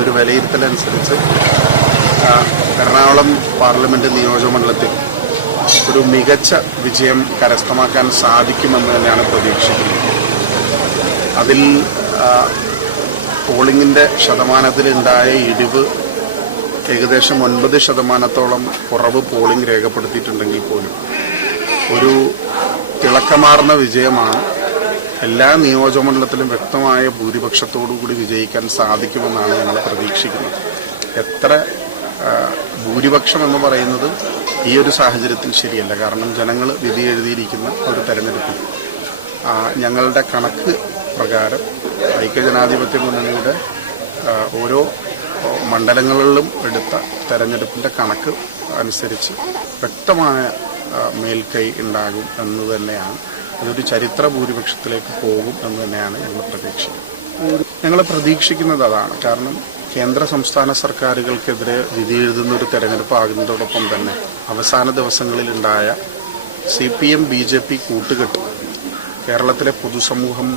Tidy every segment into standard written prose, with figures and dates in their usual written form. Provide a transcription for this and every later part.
ഞങ്ങളുടെ ഒരു വിലയിരുത്തലനുസരിച്ച് എറണാകുളം പാർലമെന്റ് നിയോജകമണ്ഡലത്തിൽ ഒരു മികച്ച വിജയം കരസ്ഥമാക്കാൻ സാധിക്കുമെന്ന് തന്നെയാണ് പ്രതീക്ഷിക്കുന്നത്. അതിൽ പോളിംഗിന്റെ ശതമാനത്തിലുണ്ടായ ഇടിവ് ഏകദേശം 9% കുറവ് പോളിംഗ് രേഖപ്പെടുത്തിയിട്ടുണ്ടെങ്കിൽ പോലും ഒരു തിളക്കമാർന്ന വിജയമാണ്. എല്ലാ നിയോജകമണ്ഡലത്തിലും വ്യക്തമായ ഭൂരിപക്ഷത്തോടുകൂടി വിജയിക്കാൻ സാധിക്കുമെന്നാണ് ഞങ്ങൾ പ്രതീക്ഷിക്കുന്നത്. എത്ര ഭൂരിപക്ഷം എന്ന് പറയുന്നത് ഈ ഒരു സാഹചര്യത്തിൽ ശരിയല്ല. കാരണം ജനങ്ങൾ വിധി എഴുതിയിരിക്കുന്ന ഒരു തെരഞ്ഞെടുപ്പിൽ ഞങ്ങളുടെ കണക്ക് പ്രകാരം ഐക്യജനാധിപത്യ മുന്നണിയുടെ ഓരോ മണ്ഡലങ്ങളിലും എടുത്ത തെരഞ്ഞെടുപ്പിന്റെ കണക്ക് അനുസരിച്ച് വ്യക്തമായ മേൽക്കൈ ഉണ്ടാകും എന്ന് തന്നെയാണ്. അതൊരു ചരിത്ര ഭൂരിപക്ഷത്തിലേക്ക് പോകും എന്ന് തന്നെയാണ് ഞങ്ങൾ പ്രതീക്ഷിക്കുന്നത് അതാണ്. കാരണം കേന്ദ്ര സംസ്ഥാന സർക്കാരുകൾക്കെതിരെ വിധി എഴുതുന്ന ഒരു തെരഞ്ഞെടുപ്പ് ആകുന്നതോടൊപ്പം തന്നെ അവസാന ദിവസങ്ങളിലുണ്ടായ CPM BJP കൂട്ടുകെട്ട് കേരളത്തിലെ പൊതുസമൂഹം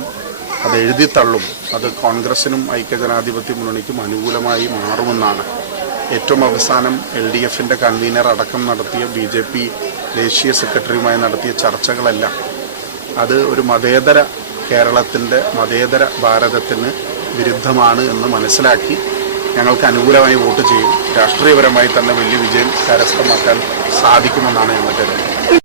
അത് എഴുതിത്തള്ളും. അത് കോൺഗ്രസിനും ഐക്യജനാധിപത്യ മുന്നണിക്കും അനുകൂലമായി മാറുമെന്നാണ്. ഏറ്റവും അവസാനം LDFന്റെ കൺവീനർ അടക്കം നടത്തിയ BJP ദേശീയ സെക്രട്ടറിയുമായി നടത്തിയ ചർച്ചകളെല്ലാം അത് ഒരു മതേതര കേരളത്തിന്റെ മതേതര ഭാരതത്തിന് വിരുദ്ധമാണ് എന്ന് മനസ്സിലാക്കി ഞങ്ങൾക്ക് അനുകൂലമായി വോട്ട് ചെയ്യും. രാഷ്ട്രീയപരമായി തന്നെ വലിയ വിജയം കരസ്ഥമാക്കാൻ സാധിക്കുമെന്നാണ് ഞങ്ങൾ കരുതുന്നത്.